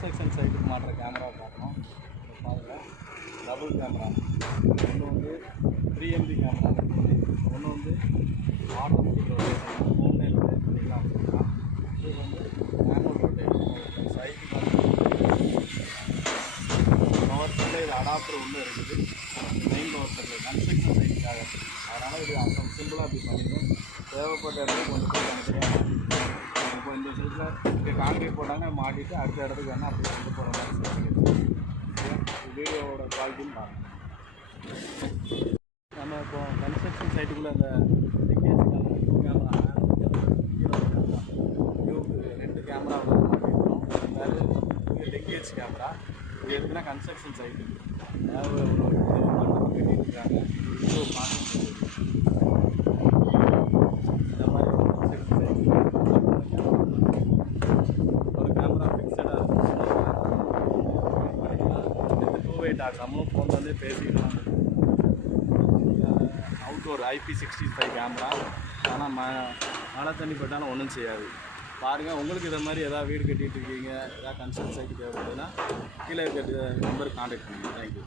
Construction சைட்டுக்கு மாட்டுற camera பார்க்கணும். பாருங்கள் டபுள் கேமரா ஒன்று வந்து த்ரீ எம்பி கேமரா ஒன்று வந்து ஆட்டோமேட்டிக் ரொட்டேஷன் ஃபோன்லேயே ரொட்டேட் பண்ணிக்கலாம் அப்படின்னா இது வந்து மேனுவல் ரொட்டேஷன் சைட்டுக்கு பவர் சப்ளை இது அடாப்டர் ஒன்று இருக்குது. மெயின் பவர் சப்ளை கன்ஸ்ட்ரக்ஷன் சைட்டுக்காக அதனால் இது அப்புறம் சிம்பிளாக அப்படி பண்ணிக்கணும் தேவைப்பட்ட இடத்துக்கு கொஞ்சம் போய் தனித்தனியாக கான்கிரீட் போட்டாங்க மாட்டிட்டு அடுத்த இடத்துக்கு வேணால் அப்படி கொண்டு போகிற மாதிரி வீடியோவோட குவாலிட்டியும் பாருங்கள் நம்ம இப்போ கன்ஸ்ட்ரக்ஷன் சைட்டுக்குள்ளே அந்த கேமரா கேமரா ரெண்டு கேமரா மாட்டிருக்கோம் அதாவது கேமரா இது எதுக்குன்னா கன்ஸ்ட்ரக்ஷன் சைட்டு அதாவது ஒரு நம்மளும் ஃபோன் வந்து பேசிக்கலாம் outdoor IP sixty five camera ஆனால் ம மழை தண்ணி பட்டாலும் ஒன்றும் செய்யாது. பாருங்கள் உங்களுக்கு இதை மாதிரி எதாவது வீடு கட்டிகிட்டு இருக்கீங்க எதாவது கன்சல்ட் சைட்டு தேவைப்படுதுன்னா கீழே இருக்கிற நம்பருக்கு காண்டாக்ட் பண்ணுங்கள் தேங்க்யூ